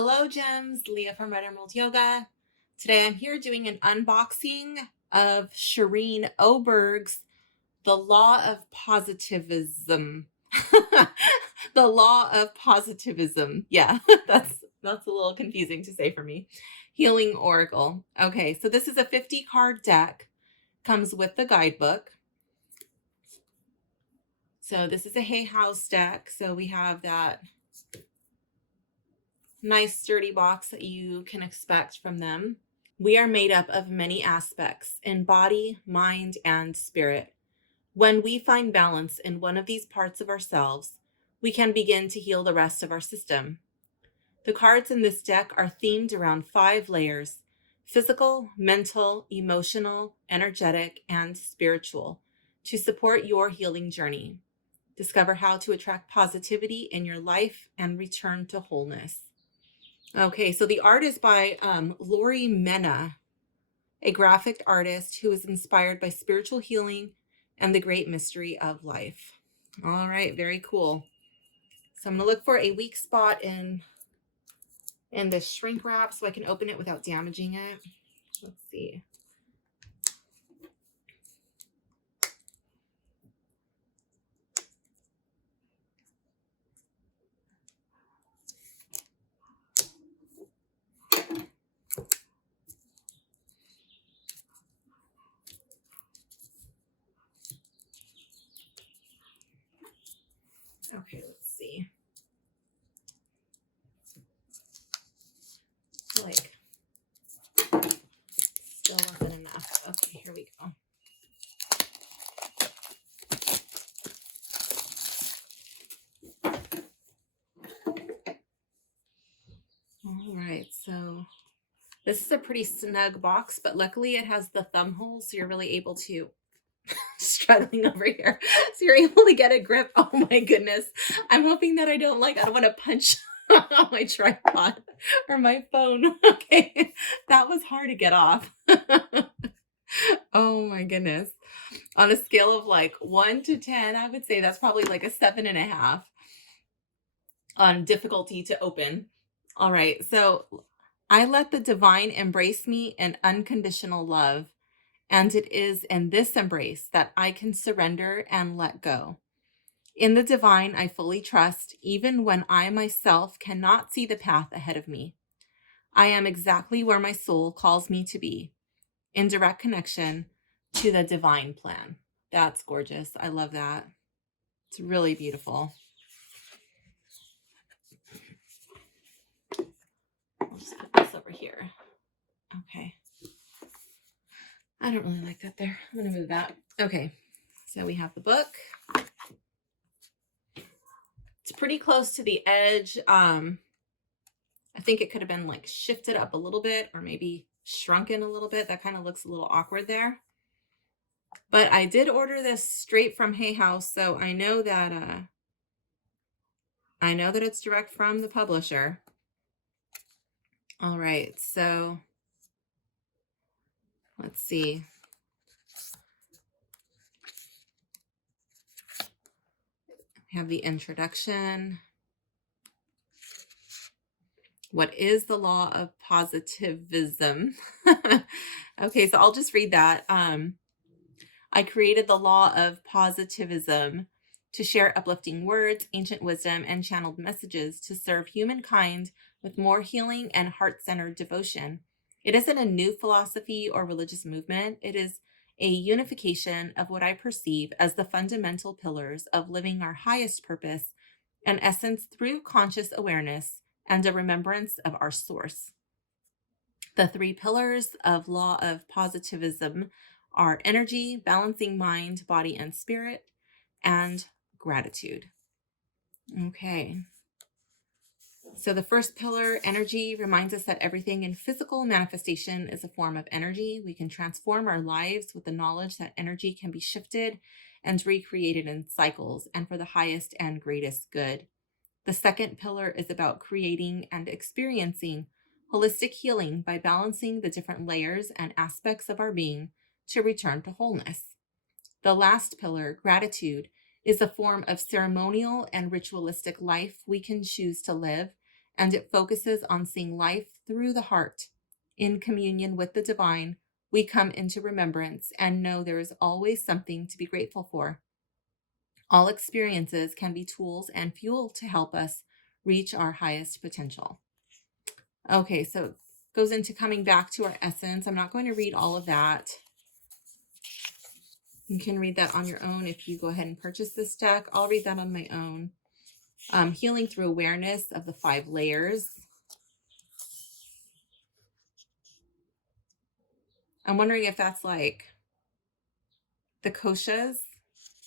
Hello, Gems. Leah from Red Emerald Yoga. Today I'm here doing an unboxing of Shereen Oberg's The Law of Positivism. The Law of Positivism. Yeah, that's a little confusing to say for me. Healing Oracle. Okay, so this is a 50 card deck. Comes with the guidebook. So this is a Hay House deck. So we have that nice sturdy box that you can expect from them. We are made up of many aspects in body, mind, and spirit. When we find balance in one of these parts of ourselves, we can begin to heal the rest of our system. The cards in this deck are themed around 5 layers: physical, mental, emotional, energetic, and spiritual, to support your healing journey. Discover how to attract positivity in your life and return to wholeness. Okay, so the art is by Lori Menna, a graphic artist who is inspired by spiritual healing and the great mystery of life. All right, very cool. So I'm going to look for a weak spot in this shrink wrap so I can open it without damaging it. Let's see. Okay, let's see. I feel like still wasn't enough. Okay, here we go. All right, so this is a pretty snug box, but luckily it has the thumb hole, so you're really able to struggling over here. So you're able to get a grip. Oh my goodness. I'm hoping that I don't want to punch my tripod or my phone. Okay. That was hard to get off. Oh my goodness. On a scale of like 1 to 10, I would say that's probably like a 7.5 on difficulty to open. All right. So I let the divine embrace me in unconditional love. And it is in this embrace that I can surrender and let go. In the divine, I fully trust, even when I myself cannot see the path ahead of me. I am exactly where my soul calls me to be, in direct connection to the divine plan. That's gorgeous. I love that. It's really beautiful. I'll just put this over here. Okay. I don't really like that there. I'm going to move that. Okay. So we have the book. It's pretty close to the edge. I think it could have been like shifted up a little bit or maybe shrunken a little bit. That kind of looks a little awkward there. But I did order this straight from Hay House, so I know that it's direct from the publisher. All right, so let's see. We have the introduction. What is the law of positivism? Okay, so I'll just read that. I created the law of positivism to share uplifting words, ancient wisdom, and channeled messages to serve humankind with more healing and heart-centered devotion. It isn't a new philosophy or religious movement. It is a unification of what I perceive as the fundamental pillars of living our highest purpose and essence through conscious awareness and a remembrance of our source. The 3 pillars of law of positivism are energy, balancing mind, body, and spirit, and gratitude. Okay. So the first pillar, energy, reminds us that everything in physical manifestation is a form of energy. We can transform our lives with the knowledge that energy can be shifted and recreated in cycles and for the highest and greatest good. The second pillar is about creating and experiencing holistic healing by balancing the different layers and aspects of our being to return to wholeness. The last pillar, gratitude, is a form of ceremonial and ritualistic life we can choose to live and it focuses on seeing life through the heart. In communion with the divine, we come into remembrance and know there is always something to be grateful for. All experiences can be tools and fuel to help us reach our highest potential. Okay, so it goes into coming back to our essence. I'm not going to read all of that. You can read that on your own if you go ahead and purchase this deck. I'll read that on my own. Healing through awareness of the 5 layers. I'm wondering if that's like the koshas,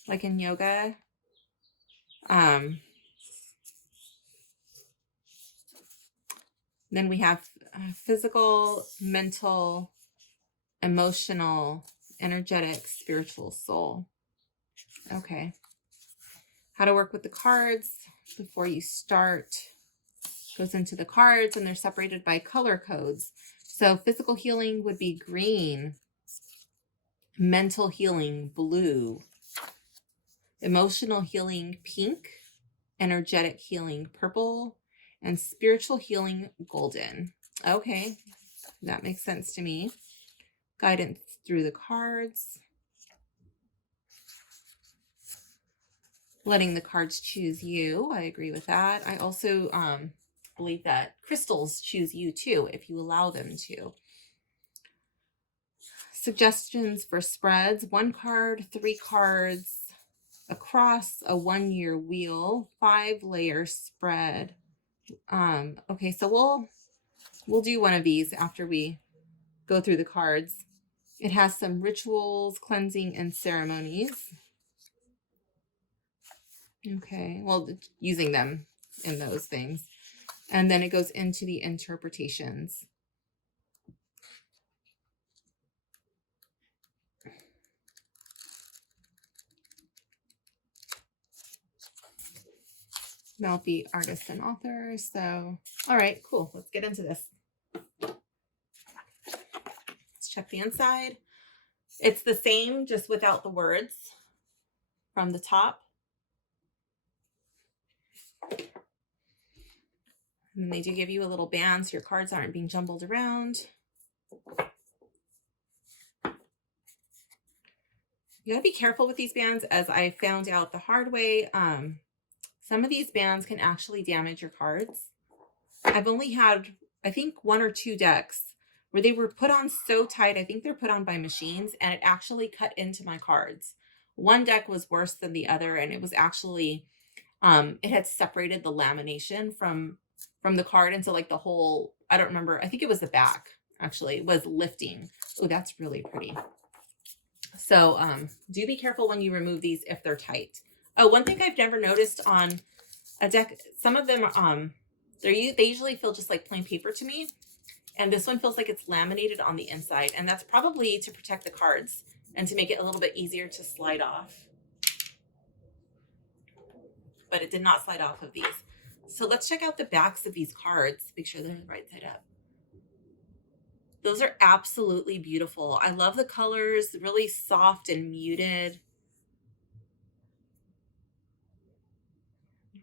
like in yoga. Then we have physical, mental, emotional, energetic, spiritual, soul. Okay. How to work with the cards before you start. Goes into the cards, and they're separated by color codes. So physical healing would be green, mental healing blue, emotional healing pink, energetic healing purple, and spiritual healing golden. Okay, that makes sense to me. Guidance through the cards. Letting the cards choose you. I agree with that. I also believe that crystals choose you too, if you allow them to. Suggestions for spreads: 1 card, 3 cards, across a 1-year wheel, 5-layer spread. Okay, so we'll do one of these after we go through the cards. It has some rituals, cleansing, and ceremonies. Okay, well, using them in those things. And then it goes into the interpretations. Mouthy artist and author. So, all right, cool. Let's get into this. Let's check the inside. It's the same, just without the words from the top. And they do give you a little band so your cards aren't being jumbled around. You gotta be careful with these bands, as I found out the hard way. Some of these bands can actually damage your cards. I've only had, I think, 1 or 2 decks where they were put on so tight. I think they're put on by machines, and it actually cut into my cards. One deck was worse than the other, and it was actually, it had separated the lamination from the card. And so like the whole, I don't remember, I think it was the back actually, was lifting. Oh, that's really pretty. So do be careful when you remove these if they're tight. Oh, one thing I've never noticed on a deck, some of them they usually feel just like plain paper to me, and this one feels like it's laminated on the inside, and that's probably to protect the cards and to make it a little bit easier to slide off. But it did not slide off of these. So let's check out the backs of these cards. Make sure they're the right side up. Those are absolutely beautiful. I love the colors, really soft and muted.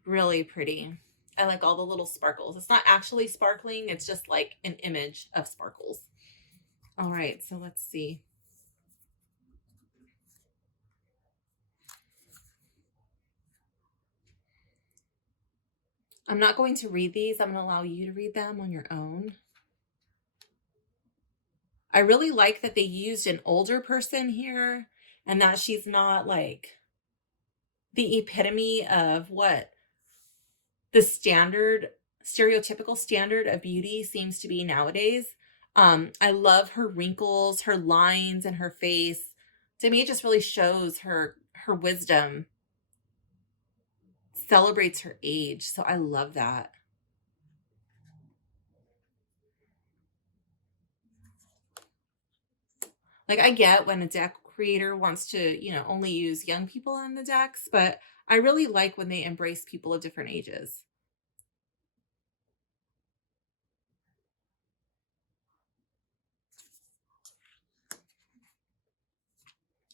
Really pretty. I like all the little sparkles. It's not actually sparkling, it's just like an image of sparkles. All right, so let's see. I'm not going to read these. I'm going to allow you to read them on your own. I really like that they used an older person here, and that she's not like the epitome of what the stereotypical standard of beauty seems to be nowadays. I love her wrinkles, her lines, and her face. To me, it just really shows her wisdom, celebrates her age. So I love that. Like, I get when a deck creator wants to, only use young people in the decks, but I really like when they embrace people of different ages.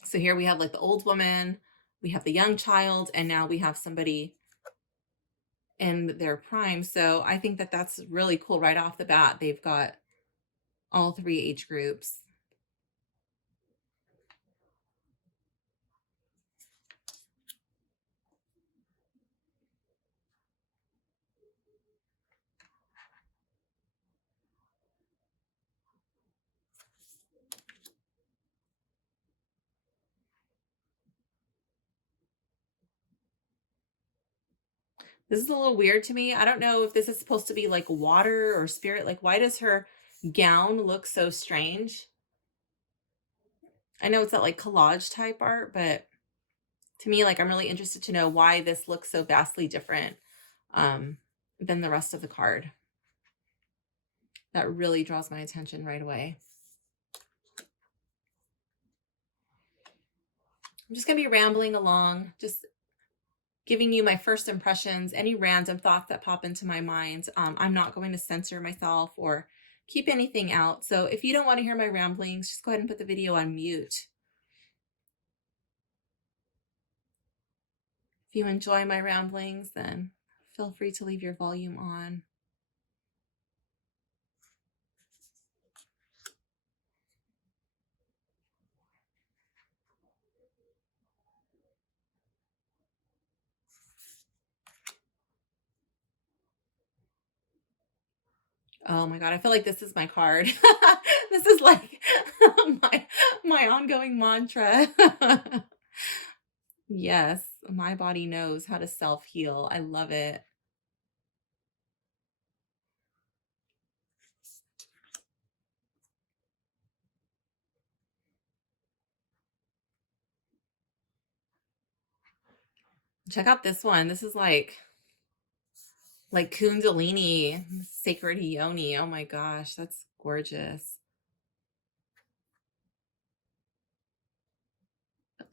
So here we have like the old woman, we have the young child, and now we have somebody in their prime. So I think that that's really cool right off the bat. They've got all 3 age groups. This is a little weird to me. I don't know if this is supposed to be like water or spirit. Like, why does her gown look so strange? I know it's that like collage type art, but to me, like, I'm really interested to know why this looks so vastly different than the rest of the card. That really draws my attention right away. I'm just going to be rambling along, just giving you my first impressions, any random thoughts that pop into my mind. I'm not going to censor myself or keep anything out. So if you don't want to hear my ramblings, just go ahead and put the video on mute. If you enjoy my ramblings, then feel free to leave your volume on. Oh my God, I feel like this is my card. This is like my ongoing mantra. Yes, my body knows how to self-heal. I love it. Check out this one. This is like Kundalini, sacred yoni. Oh my gosh, that's gorgeous.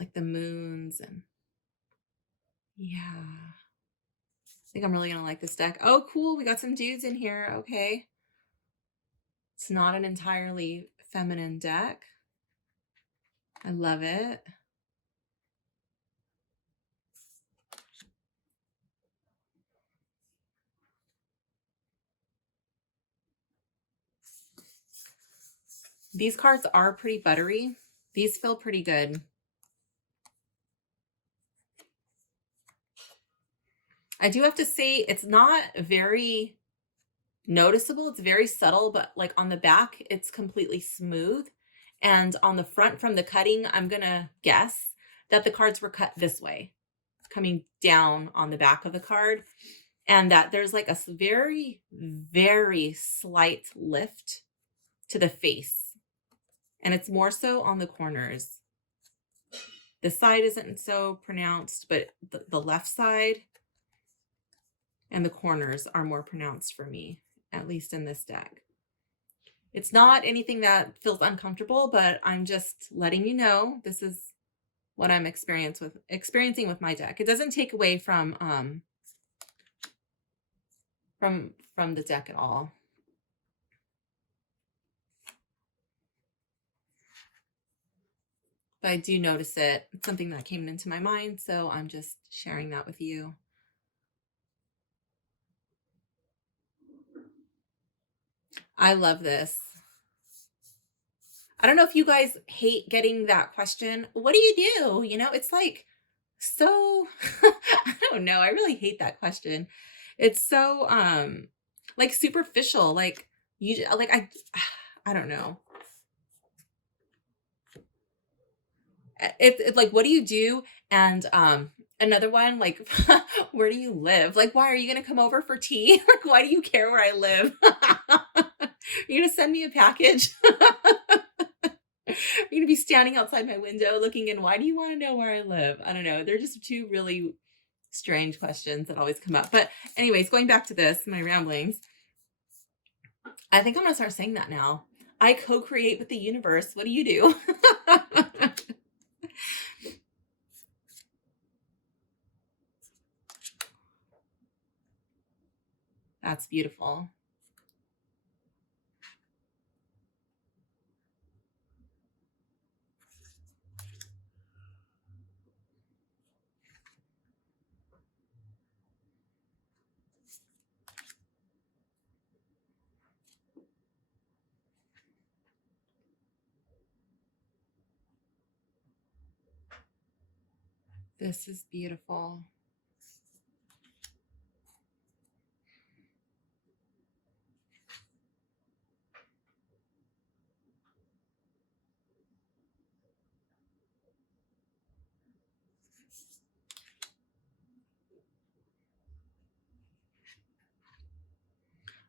Like the moons and yeah. I think I'm really gonna like this deck. Oh, cool. We got some dudes in here. Okay. It's not an entirely feminine deck. I love it. These cards are pretty buttery. These feel pretty good. I do have to say it's not very noticeable. It's very subtle, but like on the back, it's completely smooth. And on the front from the cutting, I'm going to guess that the cards were cut this way, coming down on the back of the card. And that there's like a very, very slight lift to the face. And it's more so on the corners. The side isn't so pronounced, but the left side and the corners are more pronounced for me, at least in this deck. It's not anything that feels uncomfortable, but I'm just letting you know this is what I'm experiencing with my deck. It doesn't take away from the deck at all. But I do notice it. It's something that came into my mind, so I'm just sharing that with you. I love this. I don't know if you guys hate getting that question. What do you do? You know, it's like so I don't know. I really hate that question. It's so like superficial. Like you like I don't know. It's like, what do you do? And another one, like, where do you live? Like, why are you gonna come over for tea? Like, why do you care where I live? You're gonna send me a package? You're gonna be standing outside my window looking in. Why do you want to know where I live? I don't know. They're just two really strange questions that always come up. But anyways, going back to this, my ramblings. I think I'm gonna start saying that now. I co-create with the universe. What do you do? That's beautiful. This is beautiful.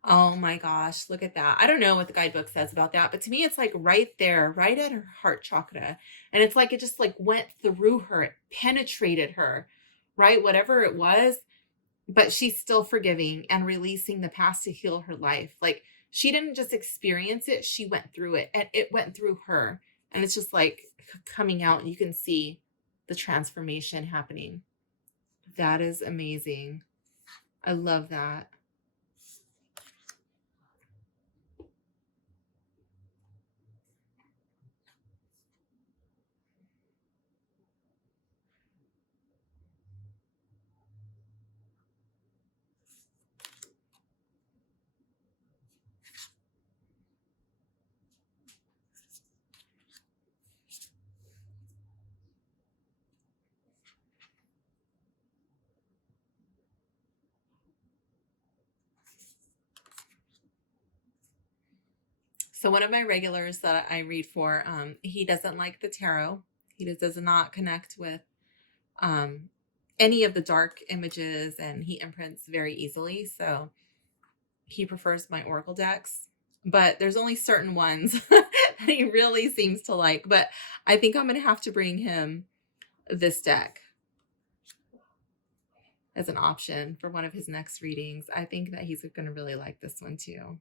Oh my gosh, look at that. I don't know what the guidebook says about that, but to me, it's like right there, right at her heart chakra. And it's like it just like went through her, it penetrated her, right? Whatever it was, but she's still forgiving and releasing the past to heal her life. Like she didn't just experience it, she went through it and it went through her. And it's just like coming out, and you can see the transformation happening. That is amazing. I love that. So one of my regulars that I read for, he doesn't like the tarot. He does not connect with um, any of the dark images, and he imprints very easily. So he prefers my oracle decks. But there's only certain ones that he really seems to like. But I think I'm going to have to bring him this deck as an option for one of his next readings. I think that he's going to really like this one too.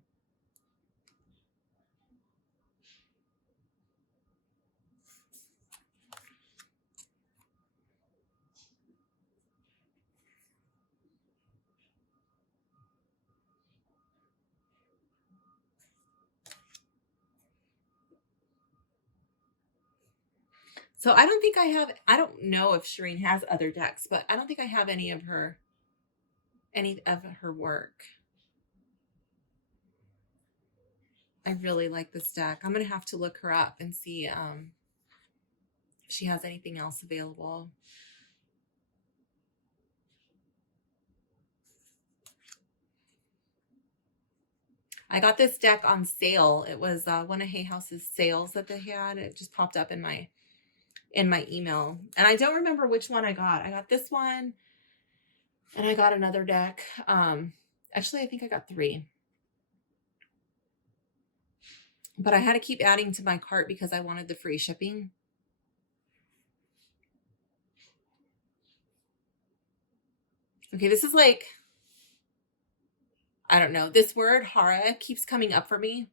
So I don't think I have, I don't know if Shereen has other decks, but I don't think I have any of her work. I really like this deck. I'm going to have to look her up and see if she has anything else available. I got this deck on sale. It was one of Hay House's sales that they had. It just popped up in my email. And I don't remember which one I got. I got this one and I got another deck. Actually, I think I got 3. But I had to keep adding to my cart because I wanted the free shipping. Okay, this is like, I don't know. This word hara keeps coming up for me.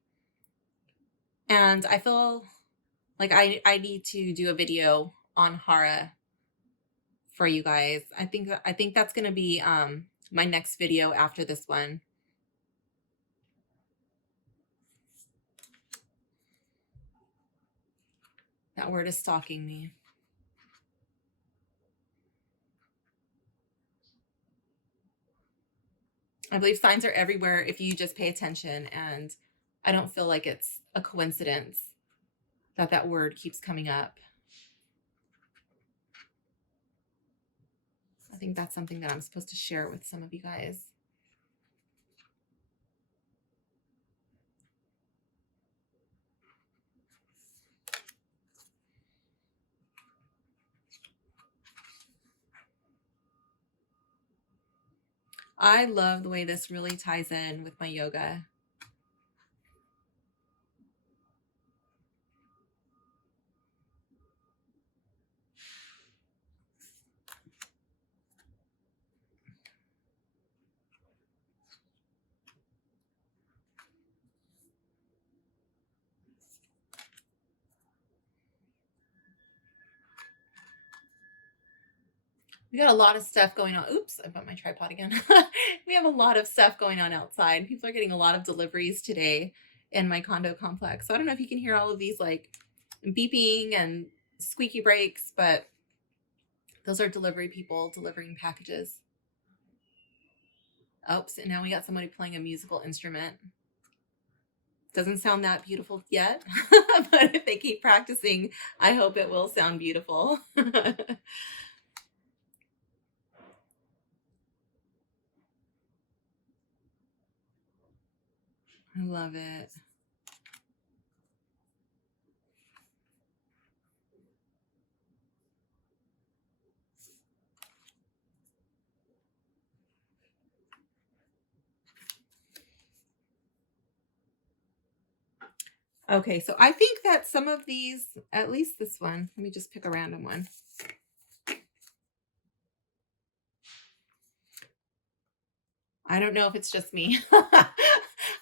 And I feel like I need to do a video on hara for you guys. I think that's going to be my next video after this one. That word is stalking me. I believe signs are everywhere if you just pay attention, and I don't feel like it's a coincidence that that word keeps coming up. I think that's something that I'm supposed to share with some of you guys. I love the way this really ties in with my yoga. We got a lot of stuff going on. Oops, I bumped my tripod again. We have a lot of stuff going on outside. People are getting a lot of deliveries today in my condo complex. So I don't know if you can hear all of these like beeping and squeaky brakes, but those are delivery people delivering packages. Oops, and now we got somebody playing a musical instrument. Doesn't sound that beautiful yet, but if they keep practicing, I hope it will sound beautiful. I love it. Okay, so I think that some of these, at least this one, let me just pick a random one. I don't know if it's just me.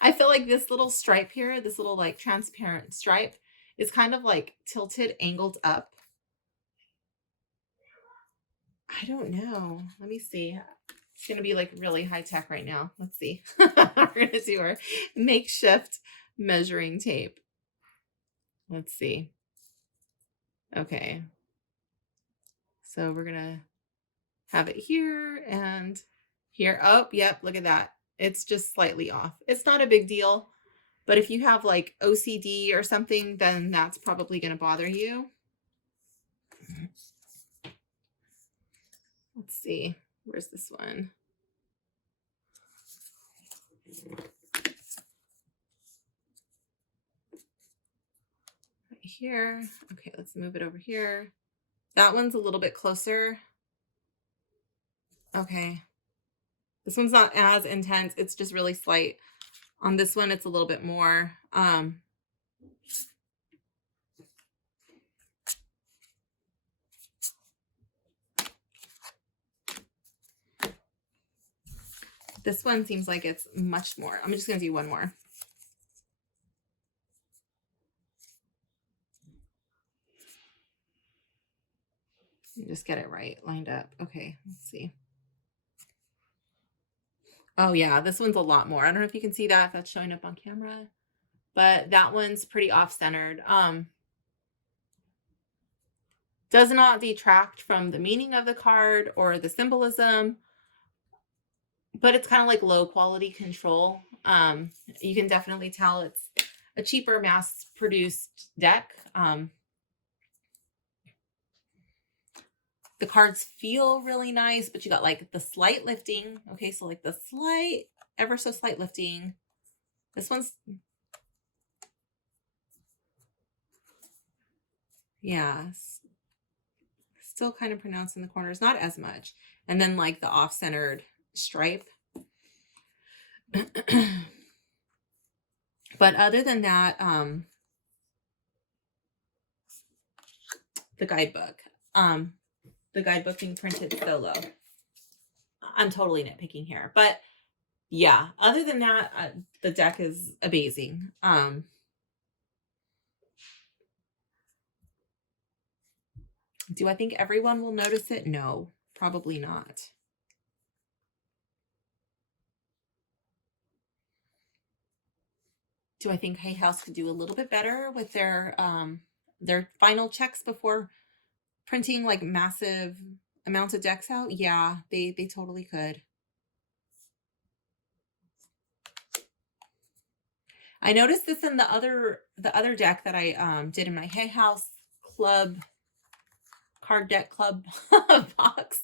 I feel like this little stripe here, this little like transparent stripe is kind of like tilted, angled up. I don't know. Let me see. It's going to be like really high tech right now. Let's see. We're going to do our makeshift measuring tape. Let's see. Okay. So we're going to have it here and here. Oh, yep. Look at that. It's just slightly off. It's not a big deal. But if you have like OCD or something, then that's probably going to bother you. Let's see. Where's this one? Right here. Okay, let's move it over here. That one's a little bit closer. Okay. This one's not as intense. It's just really slight. On this one, it's a little bit more. This one seems like it's much more. I'm just going to do one more. Just get it right, lined up. Okay, let's see. Oh yeah, this one's a lot more. I don't know if you can see that, if that's showing up on camera, but that one's pretty off-centered. Does not detract from the meaning of the card or the symbolism, but it's kind of like low quality control. You can definitely tell it's a cheaper mass-produced deck. The cards feel really nice, but you got like the slight lifting. Okay, so like the slight, ever so slight lifting. This one's, yeah, still kind of pronounced in the corners, not as much. And then like the off-centered stripe. But other than that, the guidebook being printed solo. I'm totally nitpicking here, but yeah, other than that, the deck is amazing. Do I think everyone will notice it? No, probably not. Do I think Hay House could do a little bit better with their final checks before printing like massive amounts of decks out? Yeah, they totally could. I noticed this in the other deck that I did in my Hay House Club card deck club box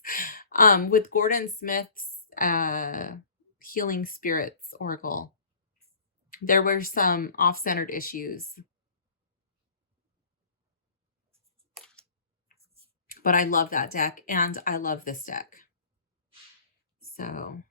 with Gordon Smith's Healing Spirits Oracle. There were some off-centered issues, but I love that deck and I love this deck. So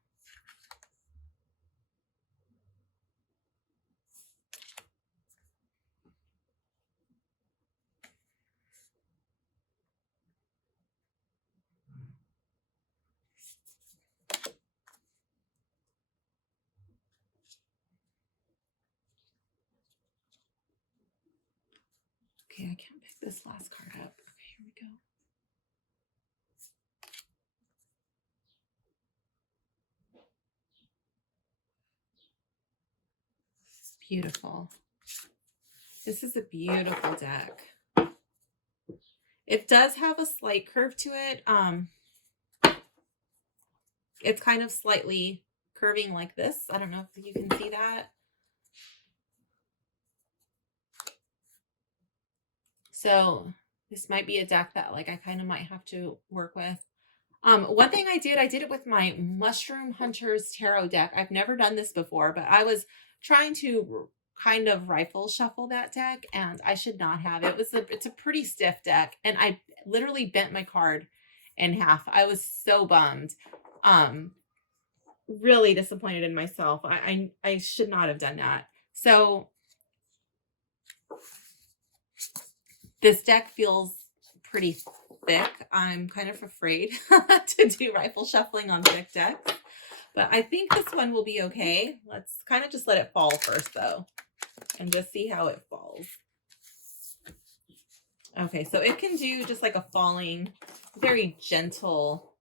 okay, I can't pick this last card up. Okay, here we go. Beautiful. This is a beautiful deck. It does have a slight curve to it. It's kind of slightly curving like this. I don't know if you can see that. So this might be a deck that like I kind of might have to work with. One thing I did it with my Mushroom Hunters Tarot deck. I've never done this before, but I was trying to kind of rifle shuffle that deck, and I should not have. It's a pretty stiff deck, and I literally bent my card in half. I was so bummed. Really disappointed in myself. I should not have done that. So this deck feels pretty thick. I'm kind of afraid to do rifle shuffling on thick decks, but I think this one will be okay. Let's kind of just let it fall first though, and just see how it falls. Okay, so it can do just like a falling, very gentle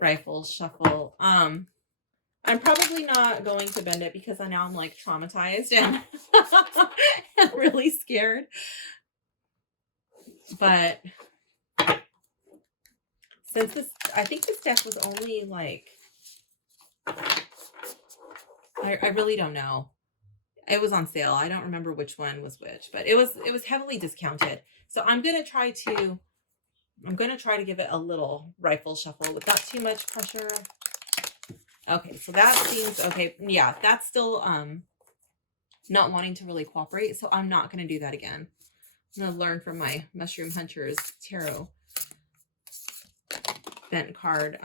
rifle shuffle. I'm probably not going to bend it because now I'm like traumatized and I'm really scared. But since I think this deck was only like, I really don't know. It was on sale. I don't remember which one was which, but it was heavily discounted. So I'm going to try to give it a little rifle shuffle without too much pressure. Okay, so that seems okay. Yeah, that's still not wanting to really cooperate, so I'm not going to do that again. I'm going to learn from my Mushroom Hunters Tarot bent card.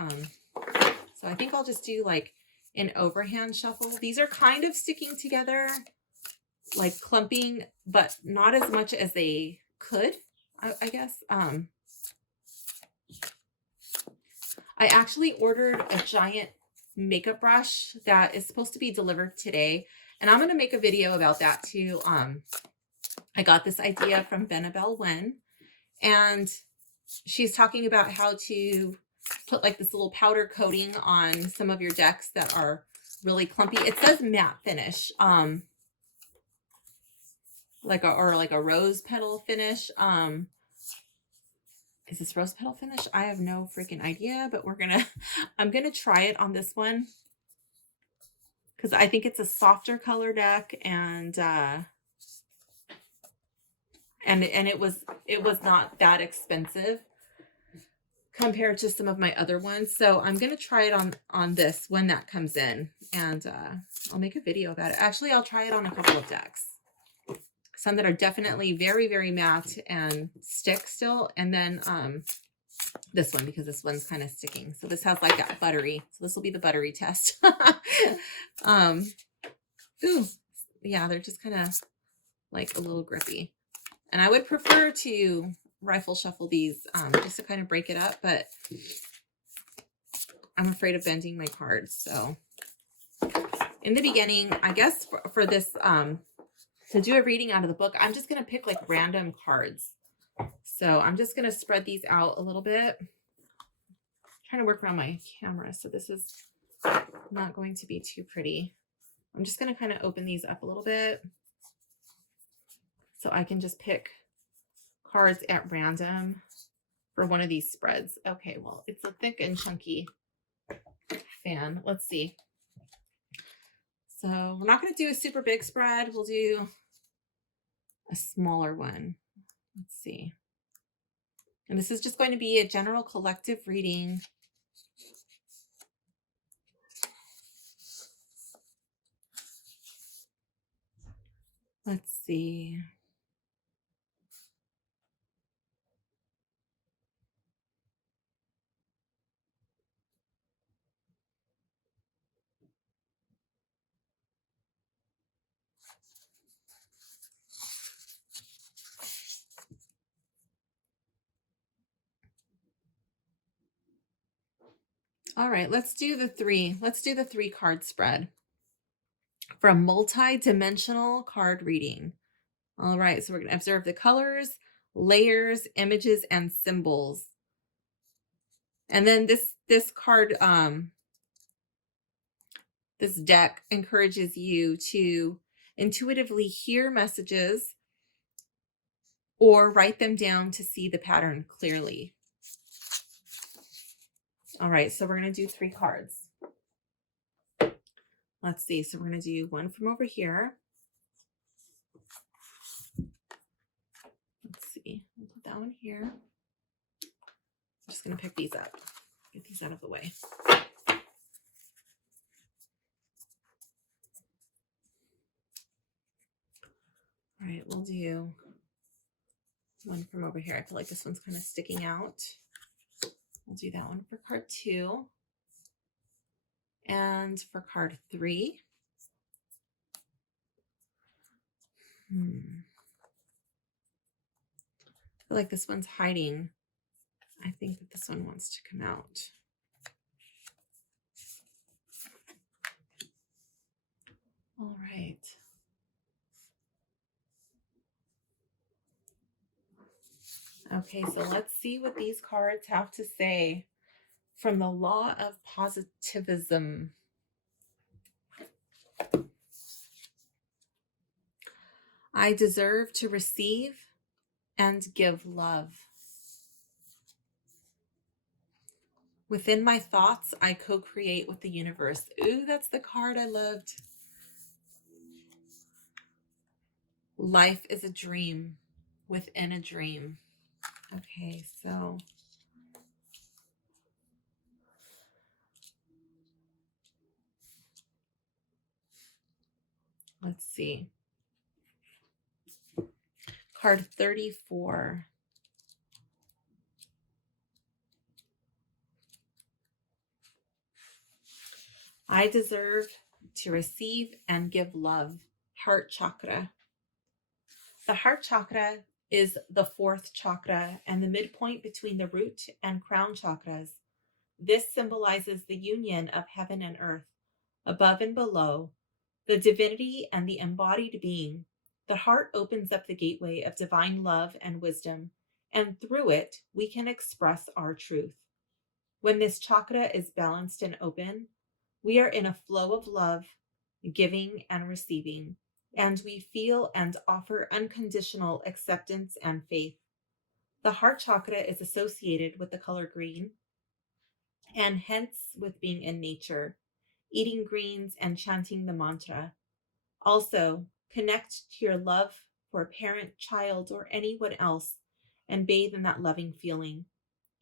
So I think I'll just do like an overhand shuffle. These are kind of sticking together, like clumping, but not as much as they could, I guess. I actually ordered a giant makeup brush that is supposed to be delivered today, and I'm going to make a video about that too. I got this idea from Benabelle Wen, and she's talking about how to put like this little powder coating on some of your decks that are really clumpy. It says matte finish, like a rose petal finish. Is this rose petal finish? I have no freaking idea, but I'm gonna try it on this one because I think it's a softer color deck, and it was not that expensive compared to some of my other ones. So I'm gonna try it on this when that comes in, and I'll make a video about it. Actually, I'll try it on a couple of decks. Some that are definitely very, very matte and stick still. And then this one, because this one's kind of sticking. So this has like that buttery. So this will be the buttery test. Ooh, yeah, they're just kind of like a little grippy. And I would prefer to rifle shuffle these just to kind of break it up. But I'm afraid of bending my cards. So in the beginning, I guess for this... to do a reading out of the book, I'm just going to pick like random cards. So I'm just going to spread these out a little bit. I'm trying to work around my camera, so this is not going to be too pretty. I'm just going to kind of open these up a little bit so I can just pick cards at random for one of these spreads. Okay, well, it's a thick and chunky fan. Let's see. So we're not going to do a super big spread. We'll do a smaller one. Let's see. And this is just going to be a general collective reading. Let's see. All right, let's do the three card spread for a multi-dimensional card reading. All right, so we're going to observe the colors, layers, images, and symbols. And then this card, this deck encourages you to intuitively hear messages or write them down to see the pattern clearly. All right, so we're going to do 3 cards. Let's see. So we're going to do one from over here. Let's see. I'll put that one here. I'm just going to pick these up. Get these out of the way. right, we'll do one from over here. I feel like this one's kind of sticking out. We'll do that one for card 2. And for card 3. I feel like this one's hiding. I think that this one wants to come out. All right. Okay, so let's see what these cards have to say from the Law of Positivism. I deserve to receive and give love. Within my thoughts, I co-create with the universe. Ooh, that's the card I loved. Life is a dream within a dream. Okay, so let's see. Card 34. I deserve to receive and give love. Heart chakra. The heart chakra is the 4th chakra and the midpoint between the root and crown chakras. This symbolizes the union of heaven and earth, above and below, the divinity and the embodied being. The heart opens up the gateway of divine love and wisdom, and through it, we can express our truth. When this chakra is balanced and open, we are in a flow of love, giving and receiving, and we feel and offer unconditional acceptance and faith. The heart chakra is associated with the color green, and hence with being in nature, eating greens and chanting the mantra. Also, connect to your love for a parent, child, or anyone else and bathe in that loving feeling.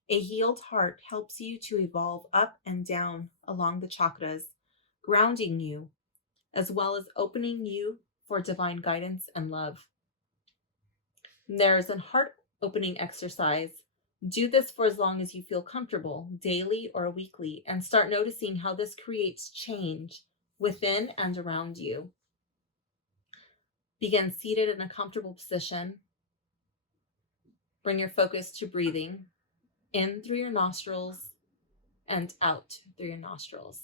A healed heart helps you to evolve up and down along the chakras, grounding you, as well as opening you for divine guidance and love. There's a heart opening exercise. Do this for as long as you feel comfortable, daily or weekly, and start noticing how this creates change within and around you. Begin seated in a comfortable position. Bring your focus to breathing in through your nostrils and out through your nostrils.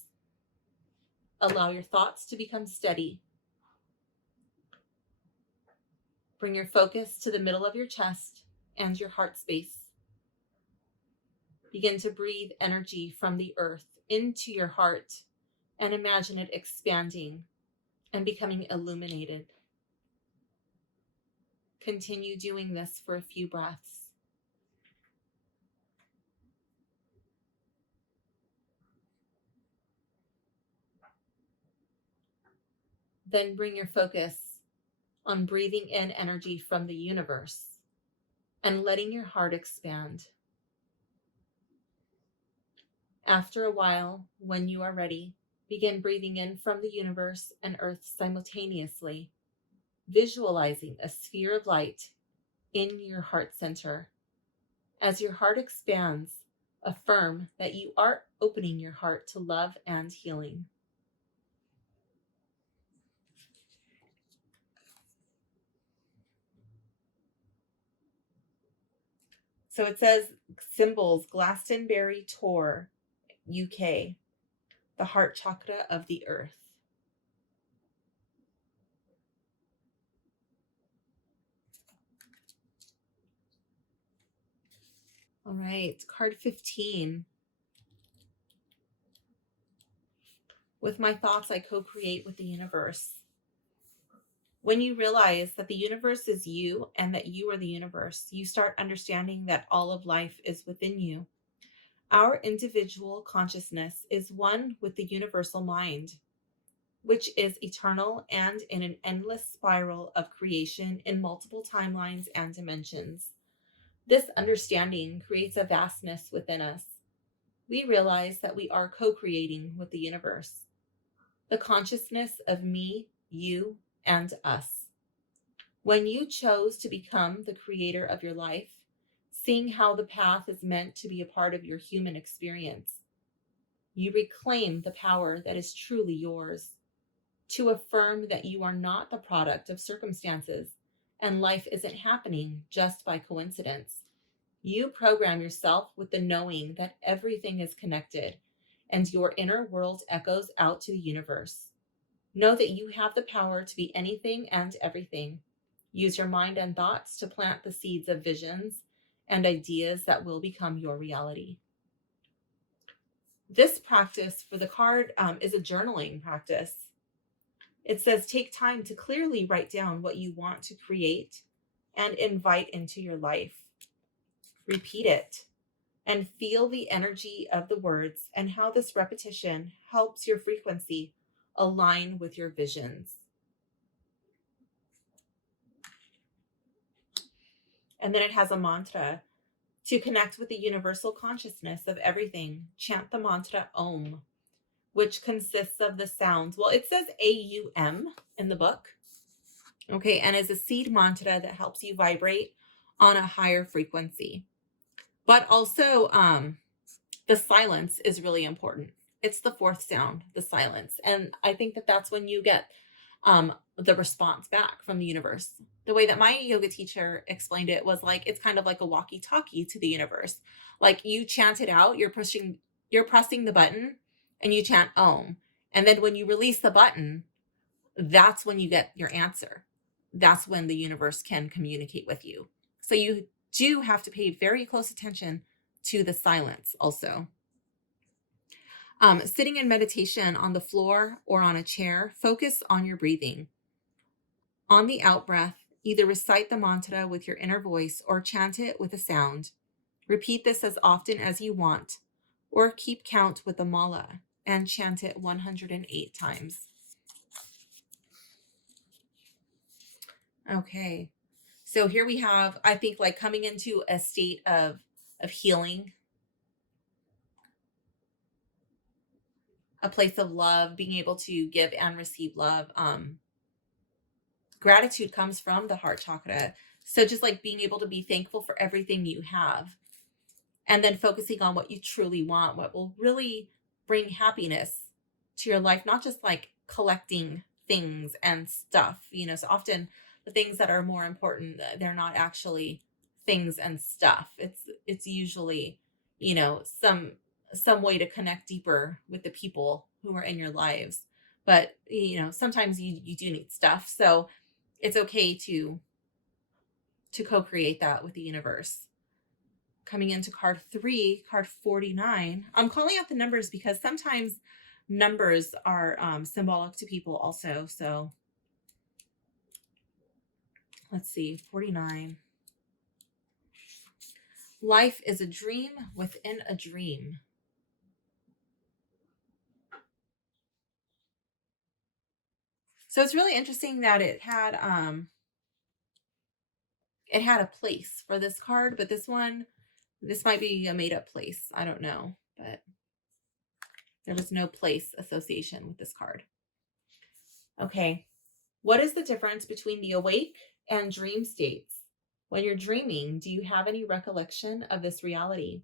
Allow your thoughts to become steady. Bring your focus to the middle of your chest and your heart space. Begin to breathe energy from the earth into your heart and imagine it expanding and becoming illuminated. Continue doing this for a few breaths. Then bring your focus on breathing in energy from the universe and letting your heart expand. After a while, when you are ready, begin breathing in from the universe and earth simultaneously, visualizing a sphere of light in your heart center. As your heart expands, affirm that you are opening your heart to love and healing. So it says symbols, Glastonbury Tor, UK, the heart chakra of the earth. All right, card 15. With my thoughts, I co-create with the universe. When you realize that the universe is you and that you are the universe, you start understanding that all of life is within you. Our individual consciousness is one with the universal mind, which is eternal and in an endless spiral of creation in multiple timelines and dimensions. This understanding creates a vastness within us. We realize that we are co-creating with the universe, the consciousness of me, you, and us. When you chose to become the creator of your life, seeing how the path is meant to be a part of your human experience, you reclaim the power that is truly yours, to affirm that you are not the product of circumstances and life isn't happening just by coincidence. You program yourself with the knowing that everything is connected and your inner world echoes out to the universe. Know that you have the power to be anything and everything. Use your mind and thoughts to plant the seeds of visions and ideas that will become your reality. This practice for the card is a journaling practice. It says, take time to clearly write down what you want to create and invite into your life. Repeat it and feel the energy of the words and how this repetition helps your frequency align with your visions. And then it has a mantra. To connect with the universal consciousness of everything, chant the mantra Om, which consists of the sounds. Well, it says AUM in the book. Okay, and is a seed mantra that helps you vibrate on a higher frequency. But also, the silence is really important. It's the fourth sound, the silence. And I think that that's when you get the response back from the universe. The way that my yoga teacher explained it was like, it's kind of like a walkie-talkie to the universe. Like you chant it out, you're pressing the button and you chant Om. And then when you release the button, that's when you get your answer. That's when the universe can communicate with you. So you do have to pay very close attention to the silence also. Sitting in meditation on the floor or on a chair, focus on your breathing. On the out breath, either recite the mantra with your inner voice or chant it with a sound. Repeat this as often as you want, or keep count with the mala and chant it 108 times. Okay, so here we have, I think, like coming into a state of healing, a place of love, being able to give and receive love. Gratitude comes from the heart chakra. So just like being able to be thankful for everything you have, and then focusing on what you truly want, what will really bring happiness to your life, not just like collecting things and stuff. So often the things that are more important, they're not actually things and stuff. It's usually, some way to connect deeper with the people who are in your lives. But, sometimes you do need stuff. So it's okay to co-create that with the universe. Coming into card 3, card 49. I'm calling out the numbers because sometimes numbers are symbolic to people also. So let's see, 49. Life is a dream within a dream. So it's really interesting that it had a place for this card, but this might be a made up place. I don't know, but there was no place association with this card. Okay. What is the difference between the awake and dream states? When you're dreaming, do you have any recollection of this reality?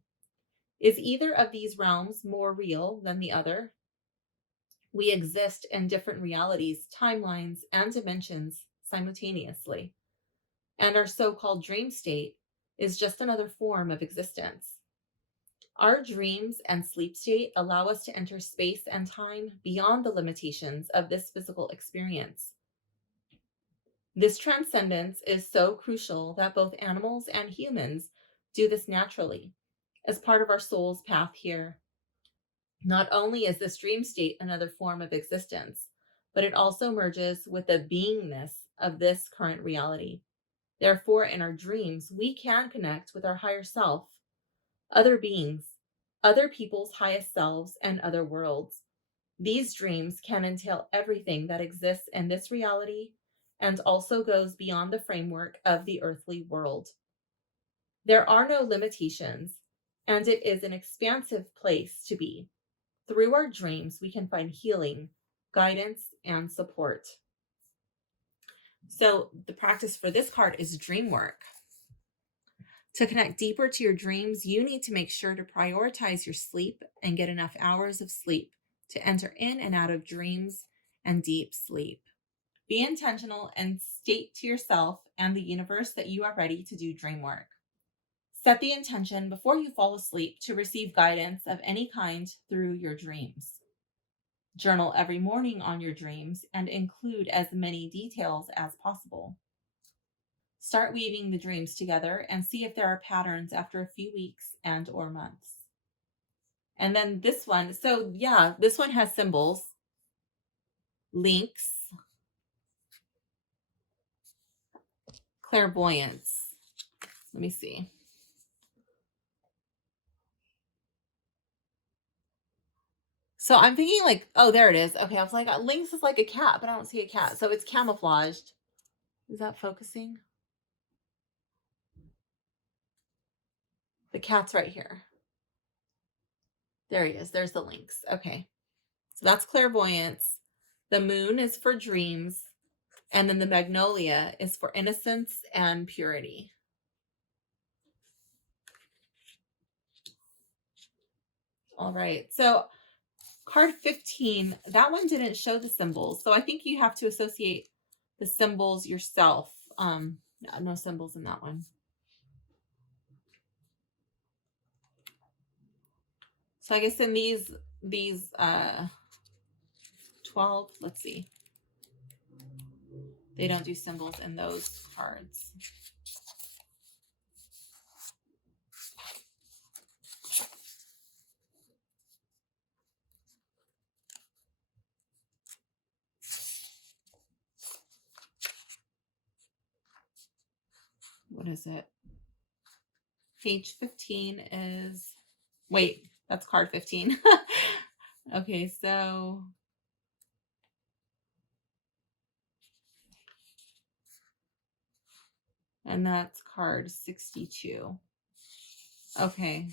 Is either of these realms more real than the other? We exist in different realities, timelines, and dimensions simultaneously, and our so-called dream state is just another form of existence. Our dreams and sleep state allow us to enter space and time beyond the limitations of this physical experience. This transcendence is so crucial that both animals and humans do this naturally as part of our soul's path here. Not only is this dream state another form of existence, but it also merges with the beingness of this current reality. Therefore, in our dreams, we can connect with our higher self, other beings, other people's highest selves, and other worlds. These dreams can entail everything that exists in this reality and also goes beyond the framework of the earthly world. There are no limitations, and it is an expansive place to be. Through our dreams, we can find healing, guidance, and support. So the practice for this card is dream work. To connect deeper to your dreams, you need to make sure to prioritize your sleep and get enough hours of sleep to enter in and out of dreams and deep sleep. Be intentional and state to yourself and the universe that you are ready to do dream work. Set the intention before you fall asleep to receive guidance of any kind through your dreams. Journal every morning on your dreams and include as many details as possible. Start weaving the dreams together and see if there are patterns after a few weeks and or months. And then this one, so yeah, this one has symbols, links, clairvoyance. Let me see. So I'm thinking like, oh, there it is. Okay, I was like, links is like a cat, but I don't see a cat. So it's camouflaged. Is that focusing? The cat's right here. There he is. There's the links. Okay. So that's clairvoyance. The moon is for dreams. And then the magnolia is for innocence and purity. All right. So card 15, that one didn't show the symbols. So I think you have to associate the symbols yourself. No symbols in that one. So I guess in these 12, let's see. They don't do symbols in those cards. What is it? Page 15 is, wait, that's card 15. Okay, so and that's card 62. Okay.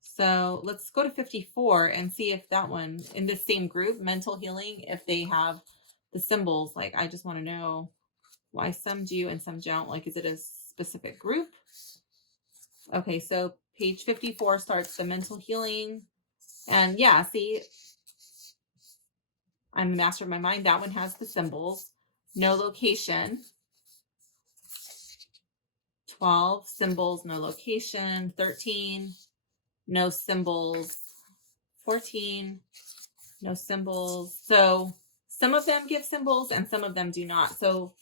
So let's go to 54 and see if that one in the same group, mental healing, if they have the symbols. Like, I just want to know why some do and some don't. Like, is it a specific group? Okay, so page 54 starts the mental healing. And yeah, see, I'm the master of my mind. That one has the symbols. No location. 12 symbols, no location. 13, no symbols. 14, no symbols. So some of them give symbols and some of them do not. So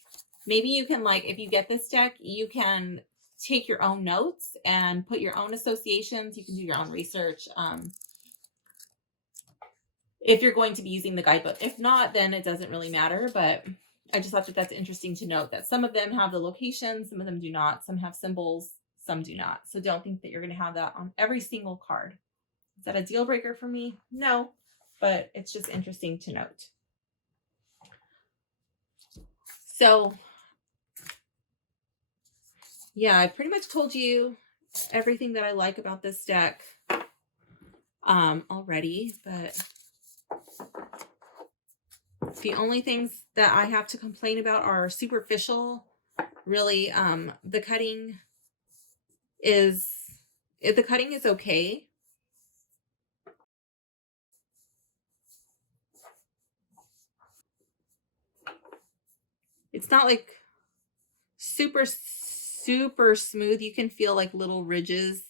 maybe you can, like, if you get this deck, you can take your own notes and put your own associations. You can do your own research. If you're going to be using the guidebook. If not, then it doesn't really matter. But I just thought that that's interesting to note that some of them have the location, some of them do not. Some have symbols, some do not. So don't think that you're going to have that on every single card. Is that a deal breaker for me? No, but it's just interesting to note. So yeah, I pretty much told you everything that I like about this deck already, but the only things that I have to complain about are superficial. Really, the cutting is okay. It's not like super smooth. You can feel like little ridges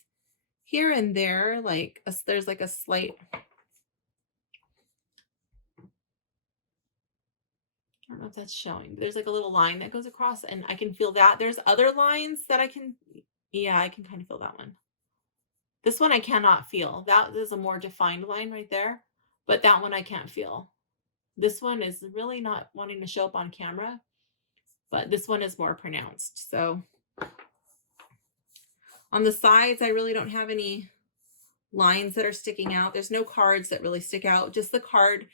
here and there. Like there's like a slight, I don't know if that's showing. There's like a little line that goes across and I can feel that. There's other lines that I can kind of feel that one. This one I cannot feel. That is a more defined line right there, but that one I can't feel. This one is really not wanting to show up on camera, but this one is more pronounced. So on the sides, I really don't have any lines that are sticking out. There's no cards that really stick out. Just the card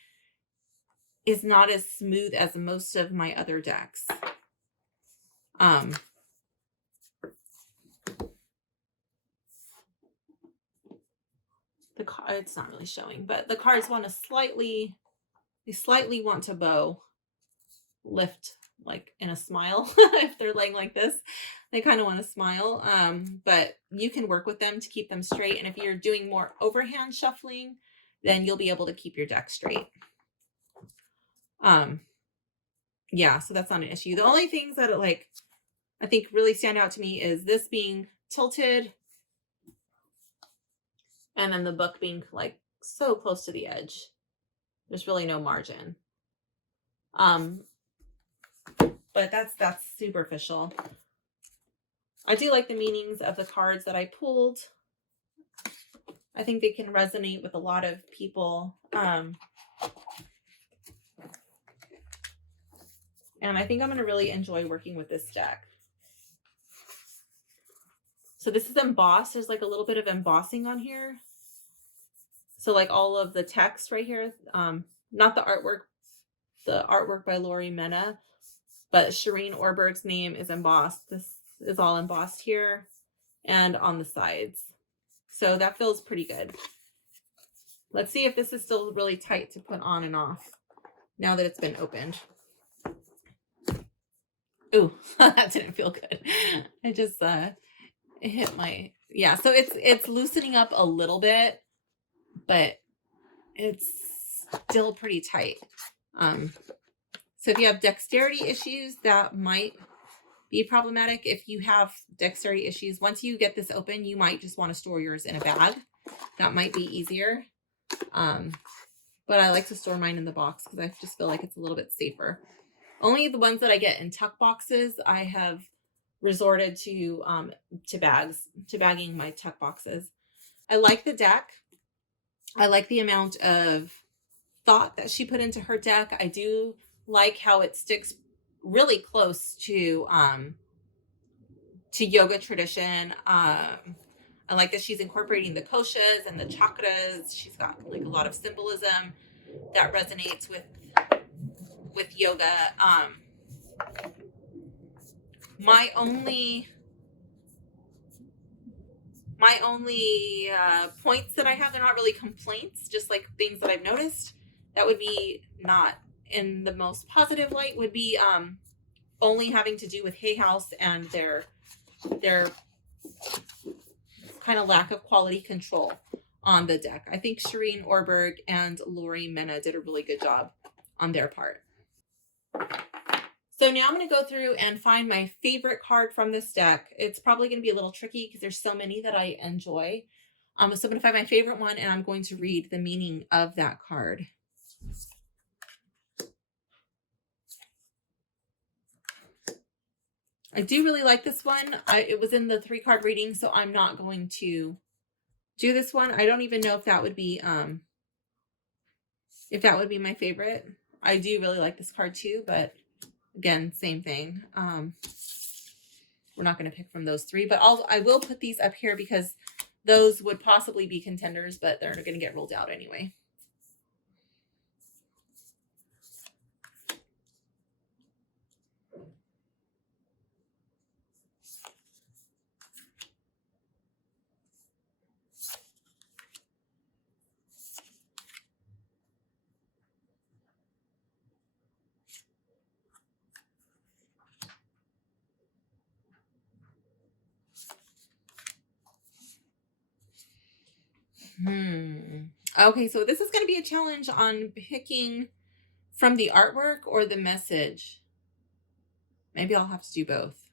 is not as smooth as most of my other decks. It's not really showing, but the cards want to slightly want to bow lift like in a smile. If they're laying like this, they kind of want to smile. But you can work with them to keep them straight. And if you're doing more overhand shuffling, then you'll be able to keep your deck straight. Yeah, so that's not an issue. The only things that like I think really stand out to me is this being tilted and then the book being like so close to the edge. There's really no margin. But that's superficial. I do like the meanings of the cards that I pulled. I think they can resonate with a lot of people. And I think I'm going to really enjoy working with this deck. So this is embossed. There's like a little bit of embossing on here. So like all of the text right here, not the artwork by Lori Menna, but Shereen Oberg's name is embossed. This is all embossed here and on the sides. So that feels pretty good. Let's see if this is still really tight to put on and off now that it's been opened. Ooh, that didn't feel good. I just hit my, yeah, so it's loosening up a little bit, but it's still pretty tight. So if you have dexterity issues, that might be problematic. If you have dexterity issues, once you get this open, you might just want to store yours in a bag. That might be easier. But I like to store mine in the box because I just feel like it's a little bit safer. Only the ones that I get in tuck boxes, I have resorted to bagging my tuck boxes. I like the deck. I like the amount of thought that she put into her deck. I do like how it sticks really close to yoga tradition. I like that she's incorporating the koshas and the chakras. She's got like a lot of symbolism that resonates with yoga. My only points that I have, they're not really complaints, just like things that I've noticed that would be not in the most positive light, would be only having to do with Hay House and their kind of lack of quality control on the deck. I think Shereen Oberg and Lori Menna did a really good job on their part. So now I'm going to go through and find my favorite card from this deck. It's probably going to be a little tricky because there's so many that I enjoy. So I'm going to find my favorite one and I'm going to read the meaning of that card. I do really like this one. It was in the 3-card reading, so I'm not going to do this one. I don't even know if that would be my favorite. I do really like this card too, but again, same thing. We're not going to pick from those 3, but I will put these up here because those would possibly be contenders, but they're going to get rolled out anyway. Okay, so this is going to be a challenge on picking from the artwork or the message. Maybe I'll have to do both.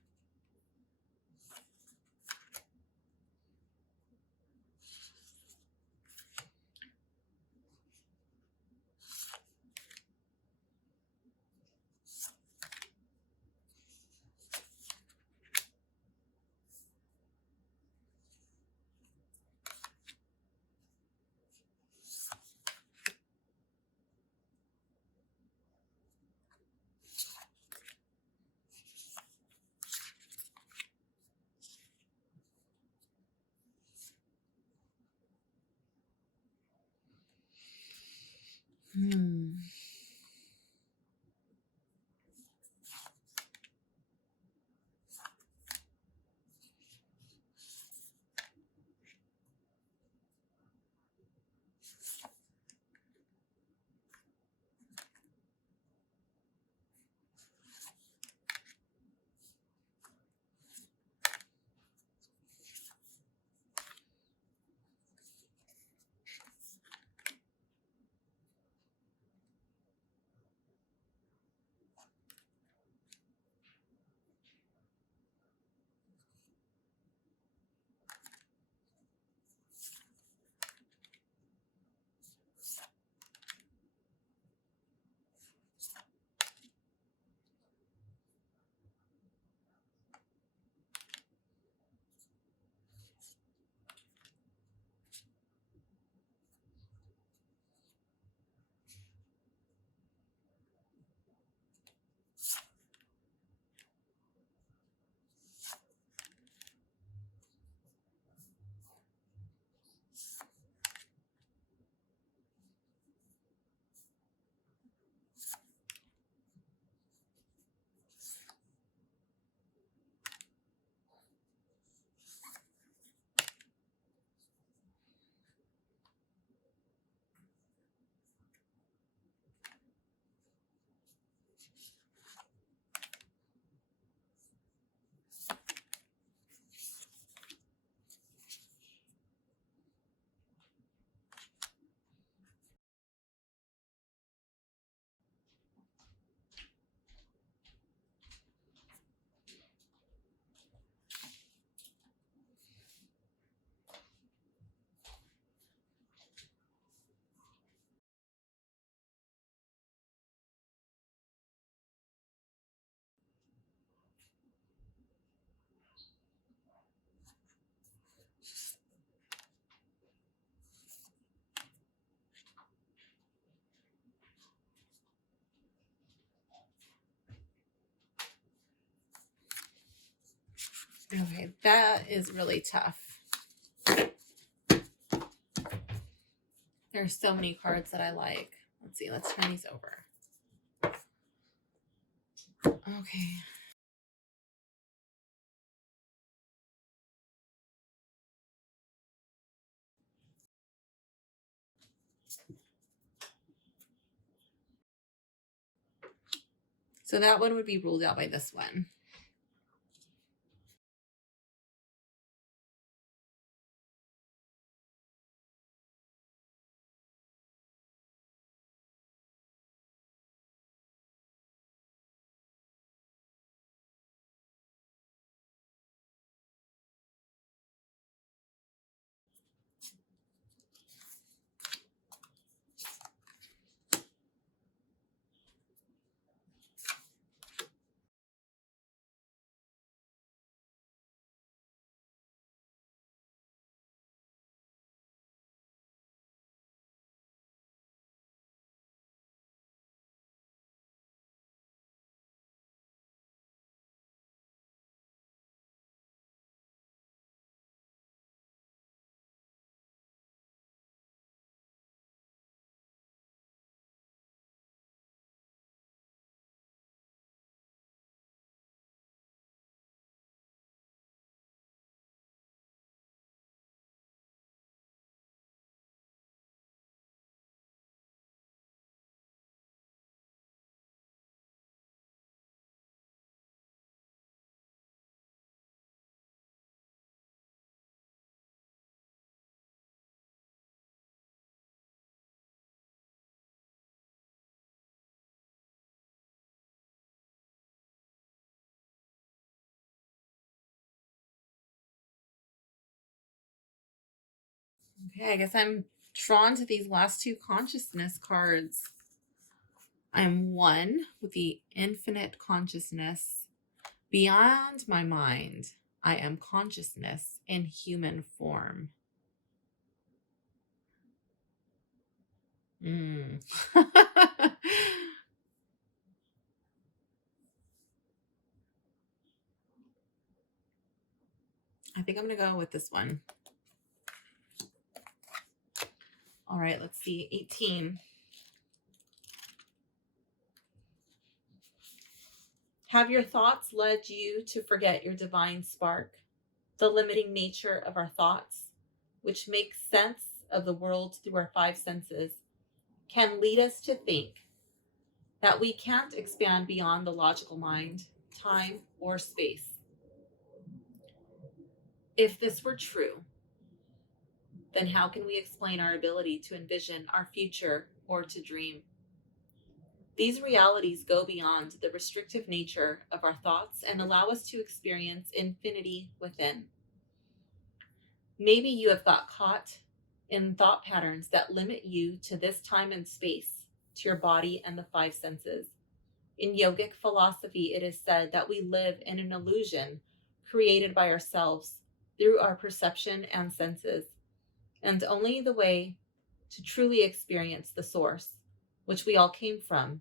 Okay, that is really tough. There's so many cards that I like. Let's see, let's turn these over. Okay. So that one would be ruled out by this one. Okay, I guess I'm drawn to these last two consciousness cards. I'm one with the infinite consciousness. Beyond my mind, I am consciousness in human form. Mm. I think I'm going to go with this one. All right, let's see. 18. Have your thoughts led you to forget your divine spark, the limiting nature of our thoughts, which makes sense of the world through our five senses, can lead us to think that we can't expand beyond the logical mind, time, or space. If this were true, then how can we explain our ability to envision our future or to dream? These realities go beyond the restrictive nature of our thoughts and allow us to experience infinity within. Maybe you have got caught in thought patterns that limit you to this time and space, to your body and the five senses. In yogic philosophy, it is said that we live in an illusion created by ourselves through our perception and senses, and only the way to truly experience the source, which we all came from,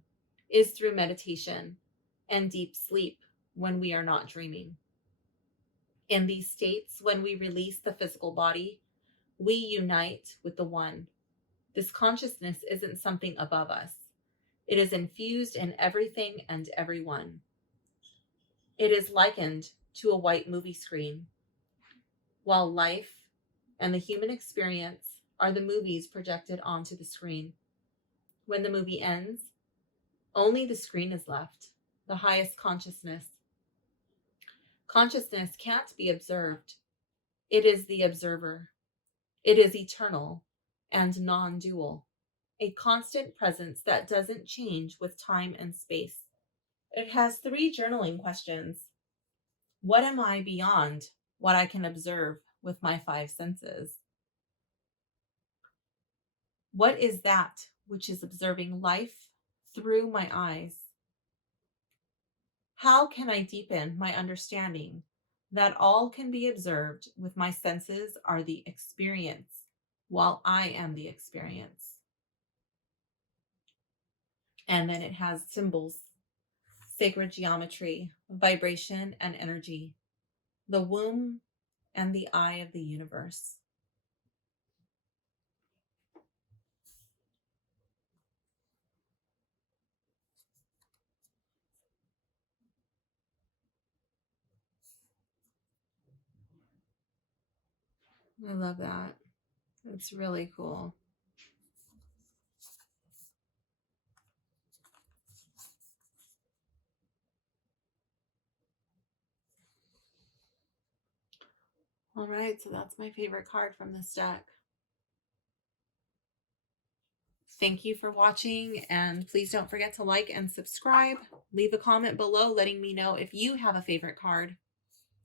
is through meditation and deep sleep when we are not dreaming. In these states, when we release the physical body, we unite with the One. This consciousness isn't something above us. It is infused in everything and everyone. It is likened to a white movie screen, while life and the human experience are the movies projected onto the screen. When the movie ends, only the screen is left, the highest consciousness. Consciousness can't be observed. It is the observer. It is eternal and non-dual, a constant presence that doesn't change with time and space. It has three journaling questions. What am I beyond what I can observe with my five senses? What is that which is observing life through my eyes? How can I deepen my understanding that all can be observed with my senses are the experience, while I am the experience? And then it has symbols, sacred geometry, vibration, and energy. the womb and the eye of the universe. I love that. It's really cool. All right, so that's my favorite card from this deck. Thank you for watching, and please don't forget to like and subscribe. Leave a comment below letting me know if you have a favorite card.